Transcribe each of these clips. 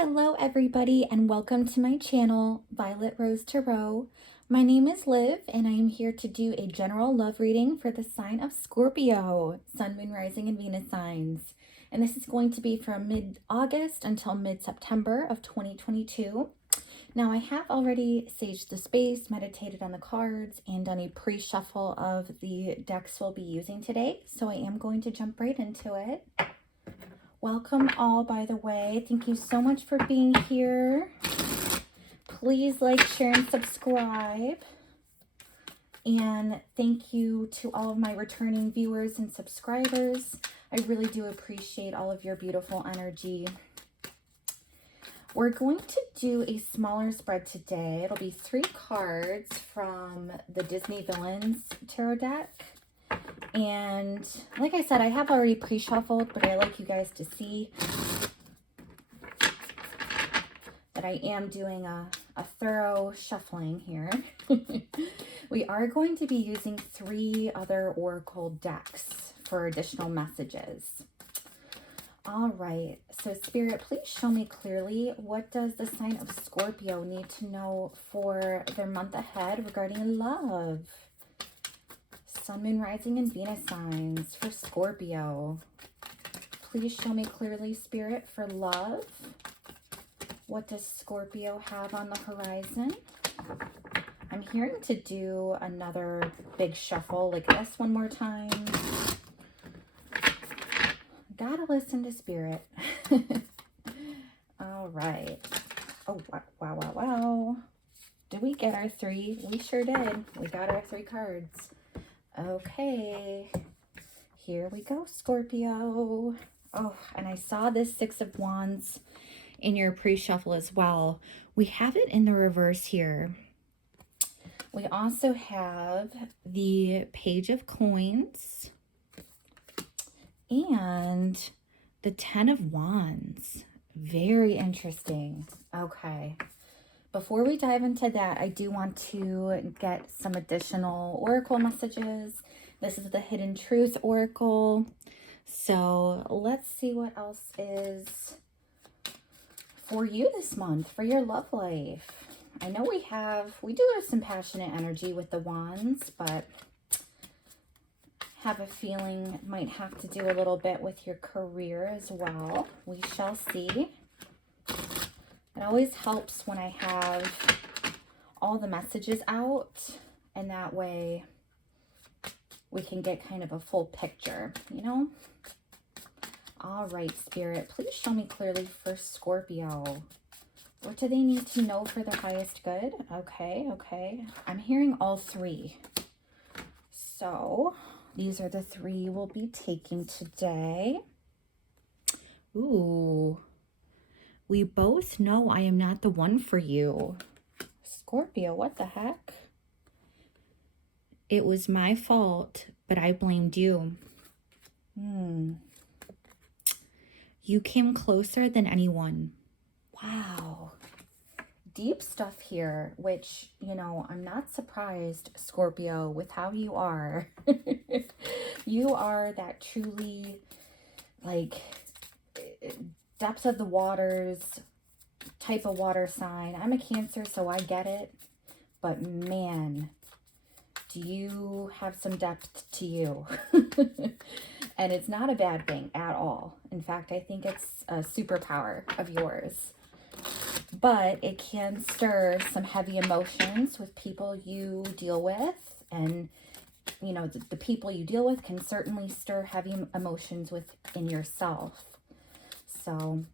Hello everybody and welcome to my channel, Violet Rose Tarot. My name is Liv and I am here to do a general love reading for the sign of Scorpio, Sun, Moon, Rising, and Venus signs. And this is going to be from mid-August until mid-September of 2022. Now I have already saged the space, meditated on the cards, and done a pre-shuffle of the decks we'll be using today. So I am going to jump right into it. Welcome all, by the way. Thank you so much for being here. Please like, share, and subscribe. And thank you to all of my returning viewers and subscribers. I really do appreciate all of your beautiful energy. We're going to do a smaller spread today. It'll be 3 cards from the Disney Villains Tarot deck. And like I said, I have already pre-shuffled, but I like you guys to see that I am doing a thorough shuffling here. We are going to be using 3 other oracle decks for additional messages. All right, so Spirit, please show me clearly, what does the sign of Scorpio need to know for their month ahead regarding love? Sun, Moon, Rising, and Venus signs for Scorpio. Please show me clearly, Spirit, for love. What does Scorpio have on the horizon? I'm hearing to do another big shuffle like this one more time. Gotta listen to Spirit. All right. Oh, wow. Did we get our 3? We sure did. We got our 3 cards. Okay, here we go, Scorpio. Oh, and I saw this 6 of Wands in your pre-shuffle as well. We have it in the reverse here. We also have the Page of Coins and the 10 of Wands. Very interesting. Okay. Before we dive into that, I do want to get some additional oracle messages. This is the Hidden Truth Oracle. So let's see what else is for you this month, for your love life. I know we do have some passionate energy with the wands, but have a feeling it might have to do a little bit with your career as well. We shall see. It always helps when I have all the messages out, and that way we can get kind of a full picture, you know? All right, Spirit, please show me clearly for Scorpio. What do they need to know for their highest good? Okay. I'm hearing all 3. So these are the 3 we'll be taking today. Ooh. We both know I am not the one for you. Scorpio, what the heck? It was my fault, but I blamed you. You came closer than anyone. Wow. Deep stuff here, which, you know, I'm not surprised, Scorpio, with how you are. You are that truly, like, depth of the waters type of water sign. I'm a Cancer, so I get it. But man, do you have some depth to you? And it's not a bad thing at all. In fact, I think it's a superpower of yours. But it can stir some heavy emotions with people you deal with. And, you know, the people you deal with can certainly stir heavy emotions within yourself. So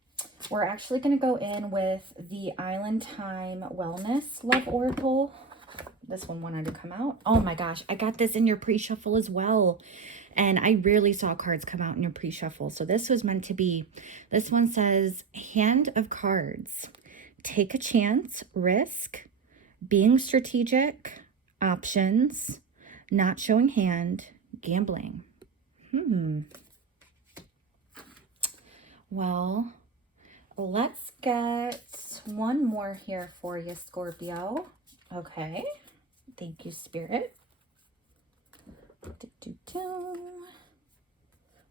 we're actually going to go in with the Island Time Wellness Love Oracle. This one wanted to come out. Oh my gosh, I got this in your pre-shuffle as well. And I rarely saw cards come out in your pre-shuffle. So this was meant to be. This one says, Hand of Cards. Take a chance, risk, being strategic, options, not showing hand, gambling. Well, let's get one more here for you, Scorpio. Okay. Thank you, Spirit.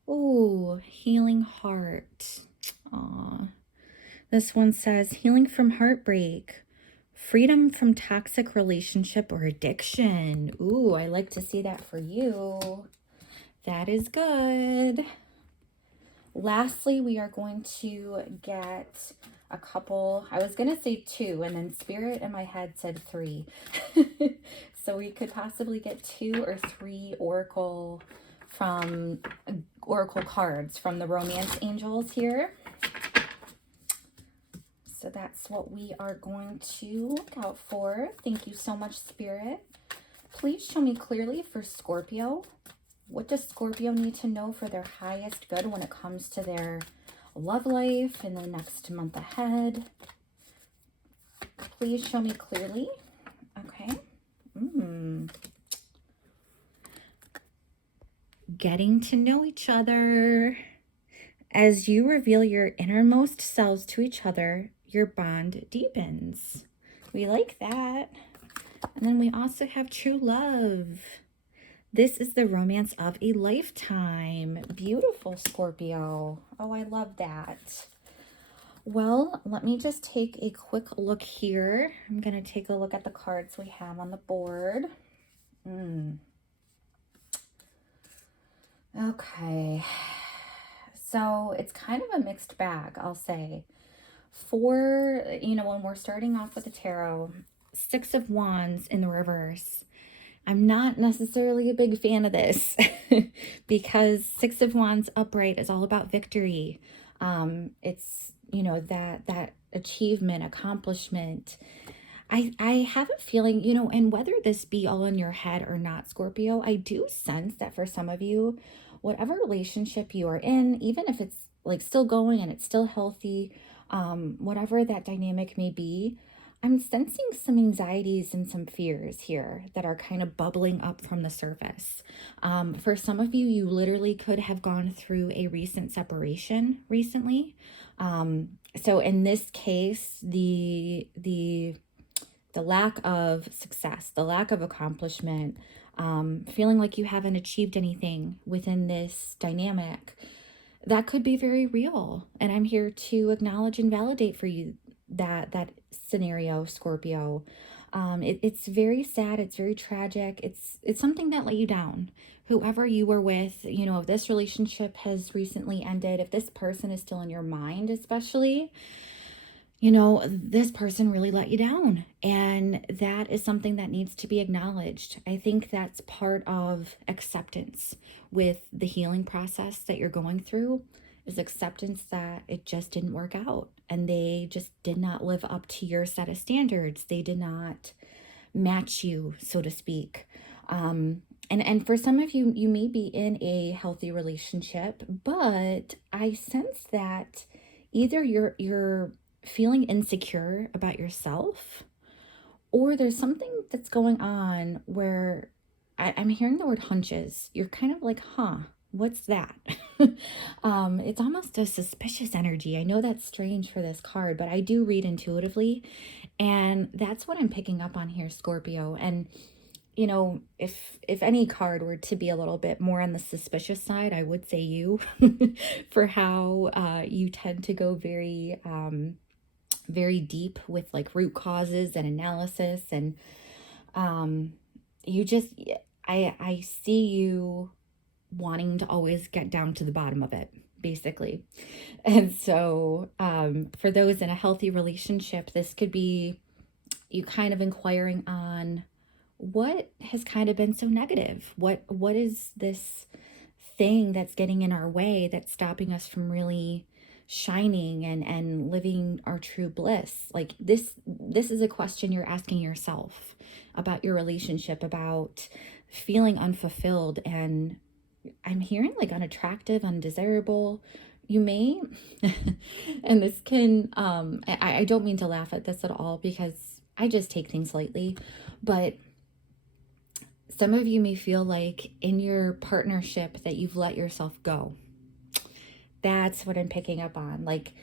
Ooh, Healing Heart. Aw. This one says healing from heartbreak, freedom from toxic relationship or addiction. Ooh, I like to see that for you. That is good. Lastly, we are going to get a couple. I was going to say 2, and then Spirit in my head said 3. So we could possibly get 2 or 3 oracle cards from the romance angels here. So that's what we are going to look out for. Thank you so much, Spirit. Please show me clearly for Scorpio. What does Scorpio need to know for their highest good when it comes to their love life in the next month ahead? Please show me clearly. Okay. Getting to know each other. As you reveal your innermost selves to each other, your bond deepens. We like that. And then we also have true love. This is the romance of a lifetime. Beautiful, Scorpio. Oh, I love that. Well, let me just take a quick look here. I'm going to take a look at the cards we have on the board. Okay. So it's kind of a mixed bag, I'll say. For, when we're starting off with the tarot, 6 of Wands in the reverse. I'm not necessarily a big fan of this because 6 of Wands upright is all about victory. It's, that achievement, accomplishment. I have a feeling, and whether this be all in your head or not, Scorpio, I do sense that for some of you, whatever relationship you are in, even if it's like still going and it's still healthy, whatever that dynamic may be, I'm sensing some anxieties and some fears here that are kind of bubbling up from the surface. For some of you, you literally could have gone through a recent separation recently. So in this case, the lack of success, the lack of accomplishment, feeling like you haven't achieved anything within this dynamic, that could be very real. And I'm here to acknowledge and validate for you that scenario, Scorpio. It's very sad. It's very tragic. It's something that let you down. Whoever you were with, if this relationship has recently ended, if this person is still in your mind, especially, this person really let you down. And that is something that needs to be acknowledged. I think that's part of acceptance with the healing process that you're going through, is acceptance that it just didn't work out and they just did not live up to your set of standards. They did not match you, so to speak. And for some of you, you may be in a healthy relationship, but I sense that either you're feeling insecure about yourself, or there's something that's going on where I'm hearing the word hunches. You're kind of like, what's that? It's almost a suspicious energy. I know that's strange for this card, but I do read intuitively, and that's what I'm picking up on here, Scorpio. And if any card were to be a little bit more on the suspicious side, I would say you, for how you tend to go very very deep with like root causes and analysis, and you just I see you wanting to always get down to the bottom of it, basically. And so for those in a healthy relationship, this could be you kind of inquiring on what has kind of been so negative. What is this thing that's getting in our way, that's stopping us from really shining and living our true bliss? Like this is a question you're asking yourself about your relationship, about feeling unfulfilled, and I'm hearing like unattractive, undesirable. You may and this can I don't mean to laugh at this at all, because I just take things lightly, but some of you may feel like in your partnership that you've let yourself go. That's what I'm picking up on. Like,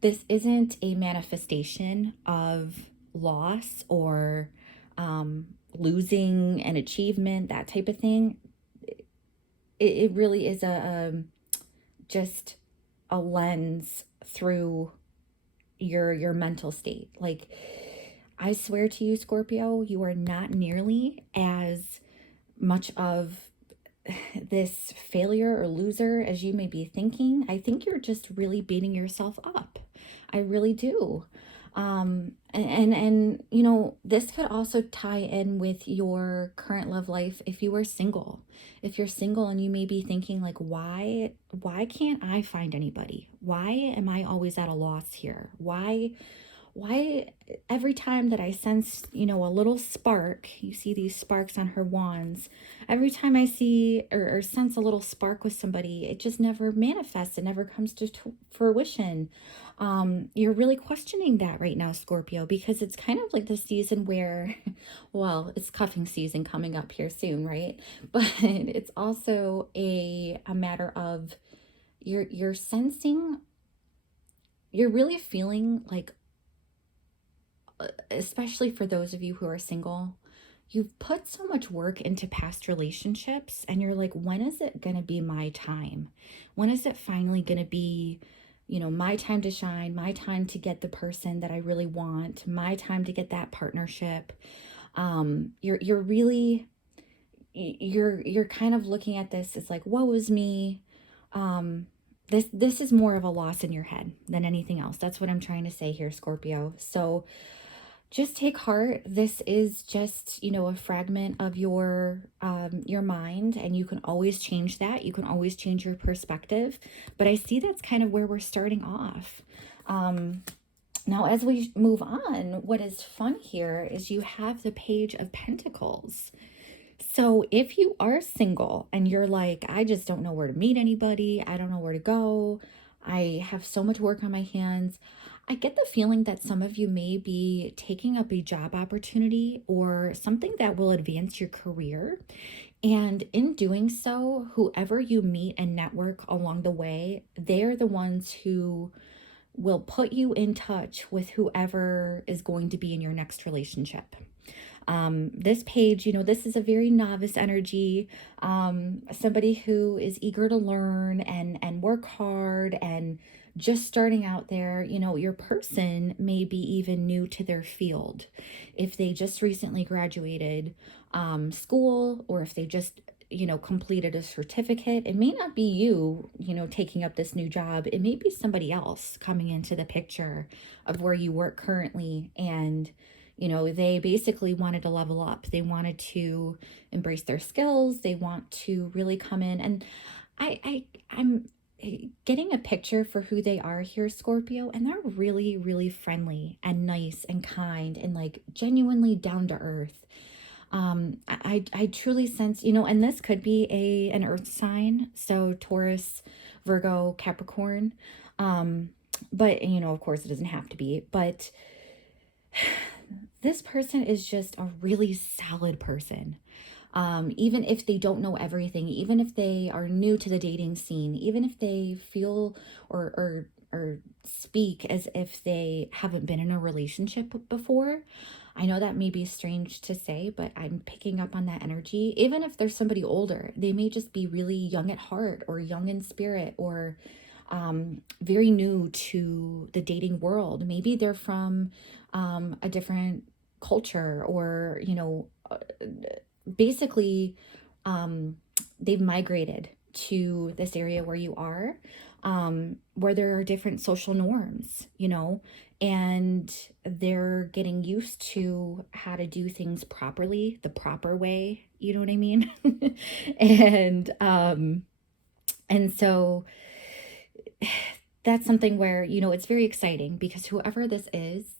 this isn't a manifestation of loss or losing an achievement, that type of thing. It really is just a lens through your mental state. Like, I swear to you, Scorpio, you are not nearly as much of this failure or loser as you may be thinking. I think you're just really beating yourself up. I really do. And you know, this could also tie in with your current love life if you were single. If you're single and you may be thinking like, why can't I find anybody? Why am I always at a loss here? Why every time that I sense, you know, a little spark, you see these sparks on her wands, every time I see or sense a little spark with somebody, it just never manifests. It never comes to fruition. You're really questioning that right now, Scorpio, because it's kind of like the season where, well, it's cuffing season coming up here soon, right? But it's also a matter of you're sensing, you're really feeling like, especially for those of you who are single, you've put so much work into past relationships and you're like, when is it going to be my time? When is it finally going to be, you know, my time to shine, my time to get the person that I really want, my time to get that partnership? You're really, you're kind of looking at this as like, woe is me. This is more of a loss in your head than anything else. That's what I'm trying to say here, Scorpio. So just take heart. This is just, you know, a fragment of your mind, and you can always change that. You can always change your perspective. But I see that's kind of where we're starting off. Now, as we move on, what is fun here is you have the Page of Pentacles. So if you are single and you're like, I just don't know where to meet anybody, I don't know where to go, I have so much work on my hands, I get the feeling that some of you may be taking up a job opportunity or something that will advance your career. And in doing so, whoever you meet and network along the way, they're the ones who will put you in touch with whoever is going to be in your next relationship. This page, you know, this is a very novice energy, somebody who is eager to learn and work hard and just starting out there. You know, your person may be even new to their field. If they just recently graduated school, or if they just, you know, completed a certificate, it may not be you, you know, taking up this new job. It may be somebody else coming into the picture of where you work currently, and you know, they basically wanted to level up. They wanted to embrace their skills. They want to really come in. And I'm getting a picture for who they are here, Scorpio, and they're really, really friendly and nice and kind and like genuinely down to earth. I truly sense, you know, and this could be an earth sign. So Taurus, Virgo, Capricorn. But, you know, of course it doesn't have to be, but this person is just a really solid person. Even if they don't know everything, even if they are new to the dating scene, even if they feel or speak as if they haven't been in a relationship before. I know that may be strange to say, but I'm picking up on that energy. Even if there's somebody older, they may just be really young at heart or young in spirit, or very new to the dating world. Maybe they're from a different culture, or, you know, basically they've migrated to this area where you are, where there are different social norms, you know, and they're getting used to how to do things properly, the proper way, you know what I mean? And so that's something where, you know, it's very exciting, because whoever this is,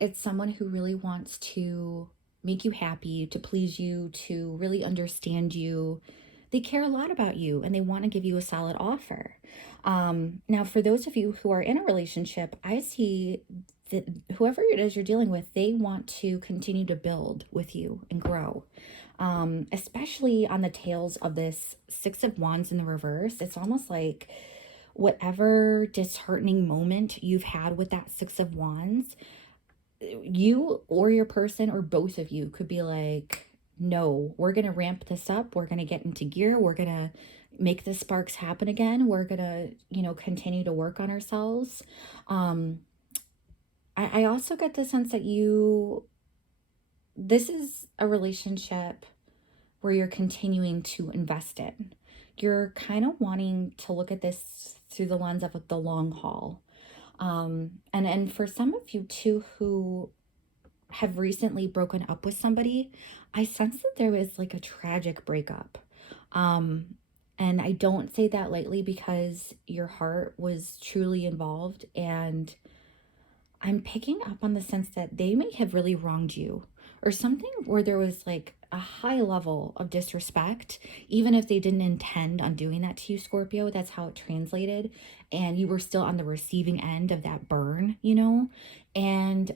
it's someone who really wants to make you happy, to please you, to really understand you. They care a lot about you, and they want to give you a solid offer. Now, for those of you who are in a relationship, I see that whoever it is you're dealing with, they want to continue to build with you and grow. Especially on the tails of this Six of Wands in the reverse. It's almost like whatever disheartening moment you've had with that Six of Wands, you or your person or both of you could be like, no, we're going to ramp this up. We're going to get into gear. We're going to make the sparks happen again. We're going to, you know, continue to work on ourselves. I also get the sense that this is a relationship where you're continuing to invest in. You're kind of wanting to look at this through the lens of the long haul. And for some of you too who have recently broken up with somebody, I sense that there was like a tragic breakup. Um, and I don't say that lightly because your heart was truly involved. And I'm picking up on the sense that they may have really wronged you or something where there was like a high level of disrespect, even if they didn't intend on doing that to you, Scorpio. That's how it translated. And you were still on the receiving end of that burn, you know? And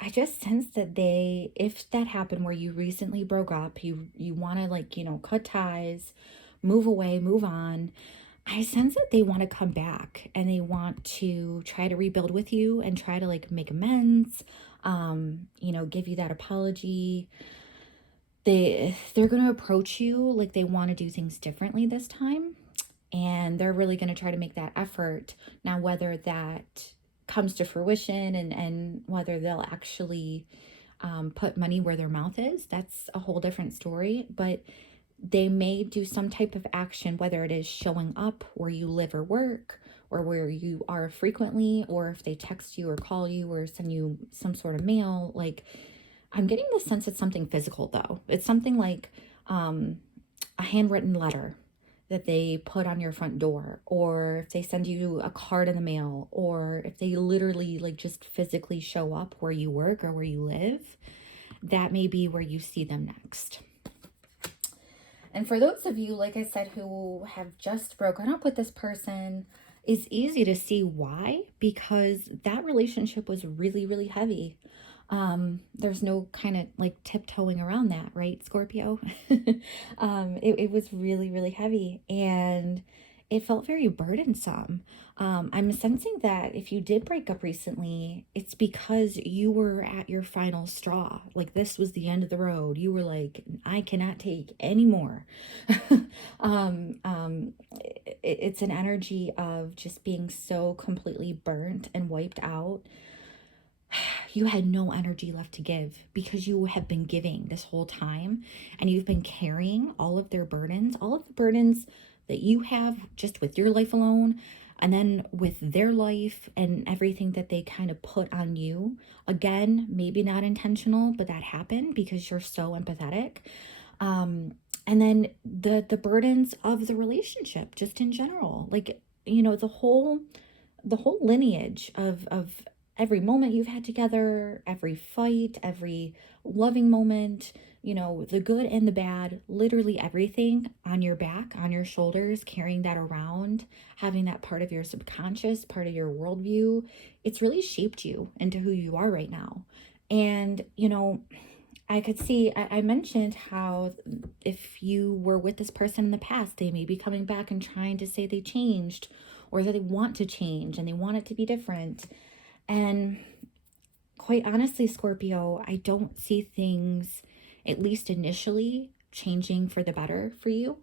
I just sense that if that happened where you recently broke up, you want to like, cut ties, move away, move on. I sense that they want to come back and they want to try to rebuild with you and try to like make amends, give you that apology. They're going to approach you like they want to do things differently this time, and they're really going to try to make that effort. Now, whether that comes to fruition and whether they'll actually put money where their mouth is, that's a whole different story. But they may do some type of action, whether it is showing up where you live or work or where you are frequently, or if they text you or call you or send you some sort of mail. Like, I'm getting the sense it's something physical though. It's something like a handwritten letter that they put on your front door, or if they send you a card in the mail, or if they literally like just physically show up where you work or where you live. That may be where you see them next. And for those of you, like I said, who have just broken up with this person, it's easy to see why, because that relationship was really, really heavy. There's no kind of like tiptoeing around that, right, Scorpio? It was really, really heavy and it felt very burdensome. I'm sensing that if you did break up recently, it's because you were at your final straw. Like this was the end of the road. You were like, I cannot take any more. It's an energy of just being so completely burnt and wiped out. You had no energy left to give because you have been giving this whole time and you've been carrying all of their burdens, all of the burdens that you have just with your life alone, and then with their life and everything that they kind of put on you. Again, maybe not intentional, but that happened because you're so empathetic. And then the burdens of the relationship just in general, like, the whole lineage of every moment you've had together, every fight, every loving moment, the good and the bad, literally everything on your back, on your shoulders, carrying that around, having that part of your subconscious, part of your worldview. It's really shaped you into who you are right now. And, I could see, I mentioned how if you were with this person in the past, they may be coming back and trying to say they changed or that they want to change and they want it to be different. And quite honestly, Scorpio, I don't see things, at least initially, changing for the better for you.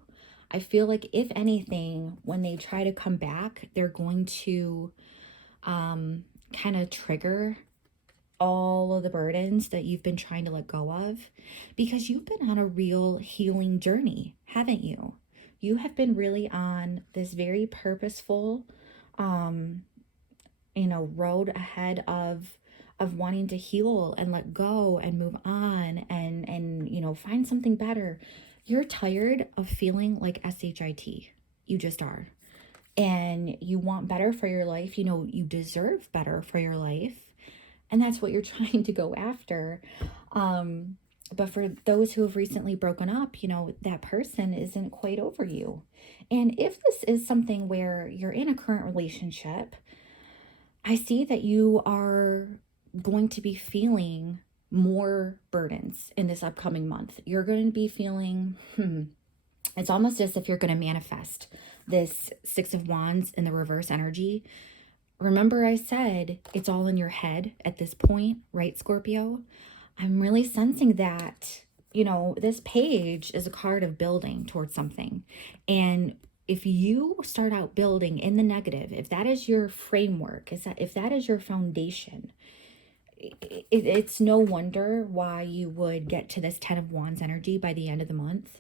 I feel like if anything, when they try to come back, they're going to kind of trigger all of the burdens that you've been trying to let go of, because you've been on a real healing journey, haven't you? You have been really on this very purposeful road ahead of wanting to heal and let go and move on and find something better. You're tired of feeling like SHIT. You just are. And you want better for your life. You deserve better for your life. And that's what you're trying to go after. But for those who have recently broken up, that person isn't quite over you. And if this is something where you're in a current relationship, I see that you are going to be feeling more burdens in this upcoming month. You're going to be feeling, it's almost as if you're going to manifest this Six of Wands in the reverse energy. Remember I said it's all in your head at this point, right, Scorpio? I'm really sensing that, this page is a card of building towards something. And if you start out building in the negative, if that is your framework, if that is your foundation, it's no wonder why you would get to this 10 of Wands energy by the end of the month,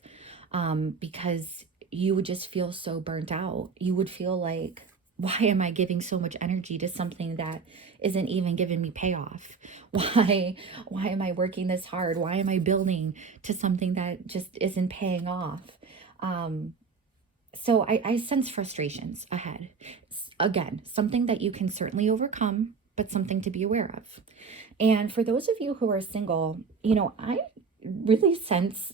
because you would just feel so burnt out. You would feel like, why am I giving so much energy to something that isn't even giving me payoff? Why am I working this hard? Why am I building to something that just isn't paying off? So I sense frustrations ahead. Again, something that you can certainly overcome, but something to be aware of. And for those of you who are single, I really sense,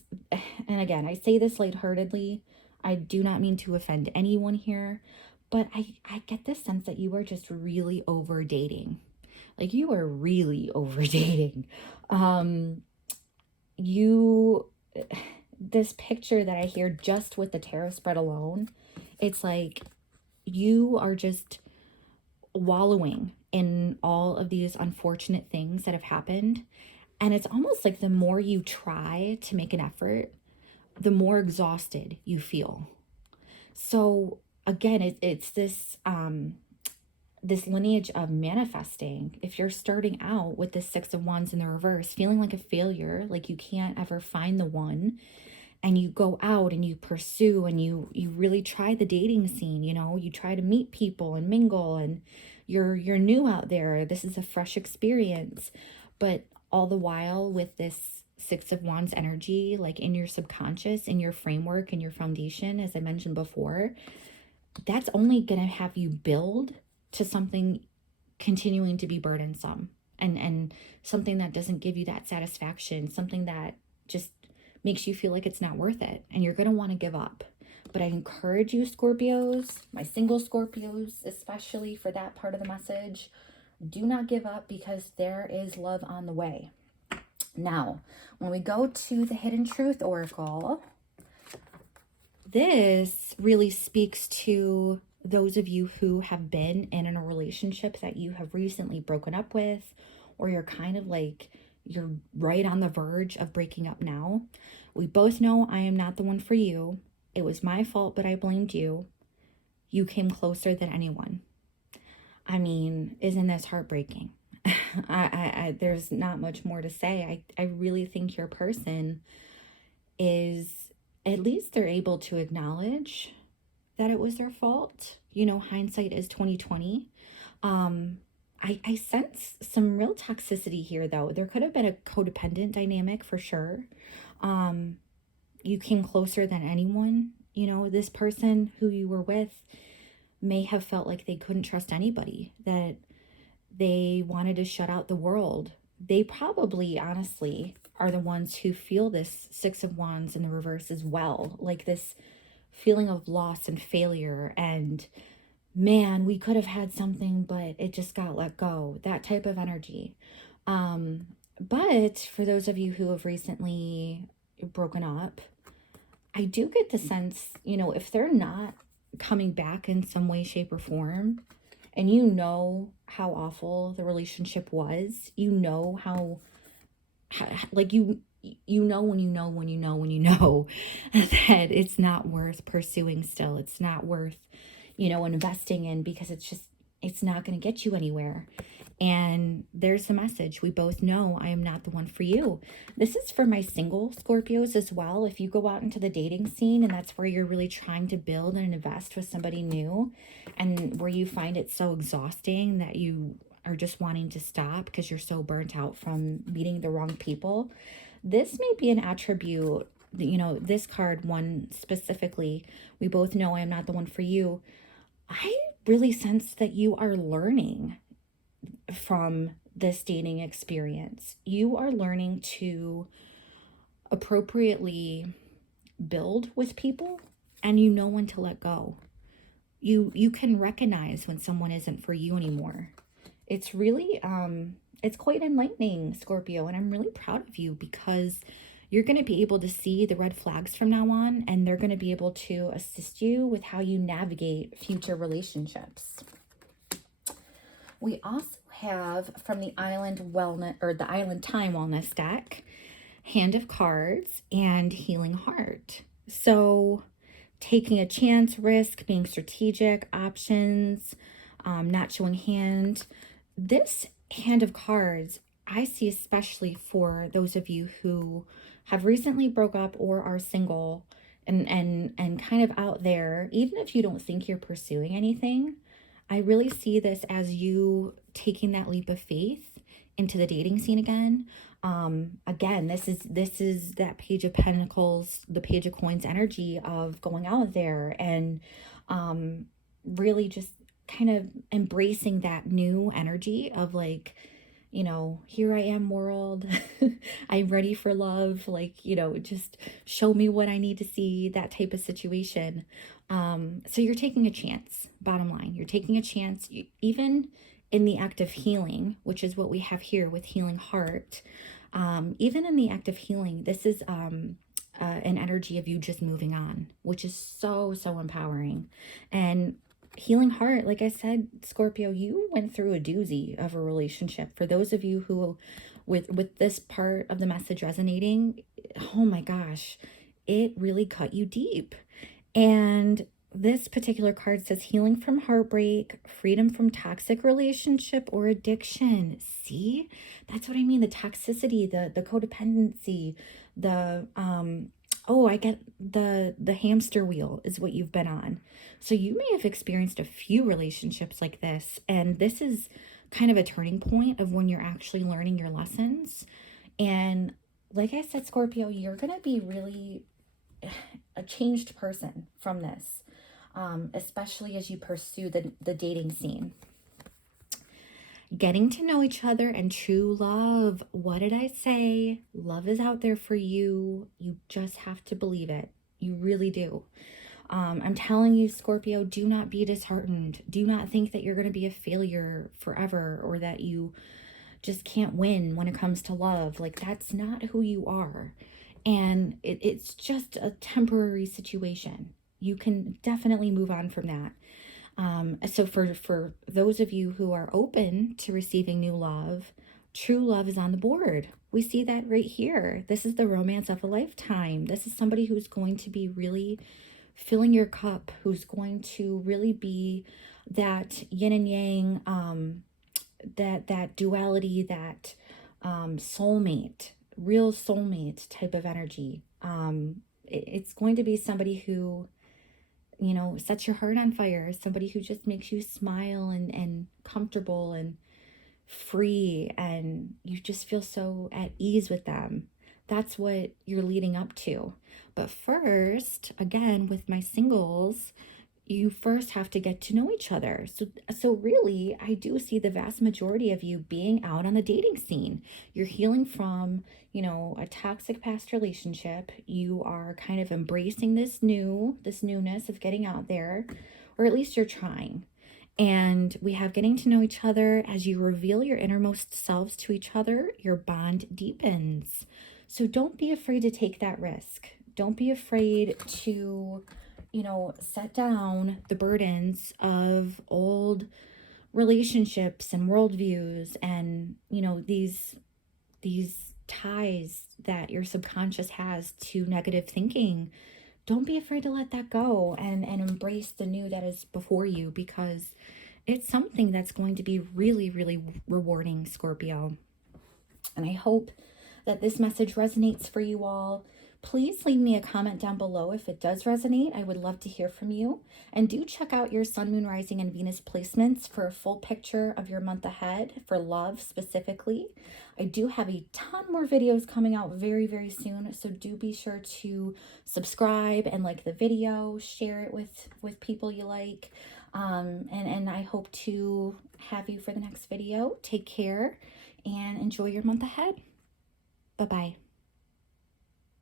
and again, I say this lightheartedly, I do not mean to offend anyone here, but I get this sense that you are just really over dating. Like, you are really over dating. This picture that I hear just with the tarot spread alone, it's like you are just wallowing in all of these unfortunate things that have happened. And it's almost like the more you try to make an effort, the more exhausted you feel. So again, it's this this lineage of manifesting. If you're starting out with the Six of Wands in the reverse, feeling like a failure, like you can't ever find the one, and you go out and you pursue and you really try the dating scene, you try to meet people and mingle, and you're new out there. This is a fresh experience. But all the while with this Six of Wands energy, like in your subconscious, in your framework, in your foundation, as I mentioned before, that's only going to have you build to something continuing to be burdensome, and something that doesn't give you that satisfaction, something that just makes you feel like it's not worth it, and you're going to want to give up. But I encourage you, Scorpios, my single Scorpios, especially for that part of the message, do not give up, because there is love on the way. Now, when we go to the Hidden Truth Oracle, this really speaks to those of you who have been in a relationship that you have recently broken up with, or you're kind of like, you're right on the verge of breaking up now. We both know I am not the one for you. It was my fault, but I blamed you. You came closer than anyone. I mean, isn't this heartbreaking? There's not much more to say. I really think your person is, at least they're able to acknowledge that it was their fault. Hindsight is 2020. I sense some real toxicity here, though. There could have been a codependent dynamic for sure. You came closer than anyone. This person who you were with may have felt like they couldn't trust anybody, that they wanted to shut out the world. They probably, honestly, are the ones who feel this Six of Wands in the reverse as well. Like this feeling of loss and failure, and man, we could have had something, but it just got let go. That type of energy. But for those of you who have recently broken up, I do get the sense, if they're not coming back in some way, shape, or form, and how awful the relationship was, how like when you know that it's not worth pursuing still. It's not worth, investing in, because it's not going to get you anywhere. And there's the message. We both know I am not the one for you. This is for my single Scorpios as well. If you go out into the dating scene and that's where you're really trying to build and invest with somebody new, and where you find it so exhausting that you are just wanting to stop because you're so burnt out from meeting the wrong people, this may be an attribute, this card one specifically, we both know I am not the one for you. I really sense that you are learning from this dating experience. You are learning to appropriately build with people, and you know when to let go. You can recognize when someone isn't for you anymore. It's really it's quite enlightening, Scorpio, and I'm really proud of you, because you're going to be able to see the red flags from now on, and they're going to be able to assist you with how you navigate future relationships. We also have from the Island Wellness, or the Island Time Wellness deck, Hand of Cards and Healing Heart. So taking a chance, risk, being strategic, options, not showing hand. This hand of cards, I see especially for those of you who have recently broke up or are single and kind of out there, even if you don't think you're pursuing anything. I really see this as you taking that leap of faith into the dating scene again. Again, this is that Page of Pentacles, the Page of Coins energy of going out there and really just kind of embracing that new energy of like, you know, here I am, world. I'm ready for love. Like, you know, just show me what I need to see, that type of situation. So you're taking a chance, bottom line. You're taking a chance, even in the act of healing, which is what we have here with Healing Heart. Even in the act of healing, this is an energy of you just moving on, which is so, so empowering. And Healing Heart, like I said, Scorpio, you went through a doozy of a relationship. For those of you who, with this part of the message resonating, oh my gosh, it really cut you deep. And this particular card says healing from heartbreak, freedom from toxic relationship or addiction. See, that's what I mean. The toxicity, the codependency, the oh, I get the hamster wheel is what you've been on. So you may have experienced a few relationships like this, and this is kind of a turning point of when you're actually learning your lessons. And like I said, Scorpio, you're gonna be really a changed person from this, especially as you pursue the dating scene. Getting to know each other and true love. What did I say? Love is out there for you. You just have to believe it. You really do. I'm telling you, Scorpio, do not be disheartened. Do not think that you're going to be a failure forever or that you just can't win when it comes to love. Like, that's not who you are. And it's just a temporary situation. You can definitely move on from that. So for those of you who are open to receiving new love, true love is on the board. We see that right here. This is the romance of a lifetime. This is somebody who's going to be really filling your cup, who's going to really be that yin and yang, that duality, that soulmate, real soulmate type of energy. It's going to be somebody who, you know, sets your heart on fire, somebody who just makes you smile and comfortable and free, and you just feel so at ease with them. That's what you're leading up to. But first, again, with my singles, you first have to get to know each other. So really, I do see the vast majority of you being out on the dating scene. You're healing from, you know, a toxic past relationship. You are kind of embracing this newness of getting out there, or at least you're trying. And we have getting to know each other. As you reveal your innermost selves to each other, your bond deepens. So don't be afraid to take that risk. Don't be afraid to, you know, set down the burdens of old relationships and worldviews and, you know, these ties that your subconscious has to negative thinking. Don't be afraid to let that go and embrace the new that is before you, because it's something that's going to be really, really rewarding, Scorpio. And I hope that this message resonates for you all. Please leave me a comment down below if it does resonate. I would love to hear from you. And do check out your Sun, Moon, Rising, and Venus placements for a full picture of your month ahead, for love specifically. I do have a ton more videos coming out very, very soon, so do be sure to subscribe and like the video, share it with people you like. And I hope to have you for the next video. Take care and enjoy your month ahead. Bye-bye.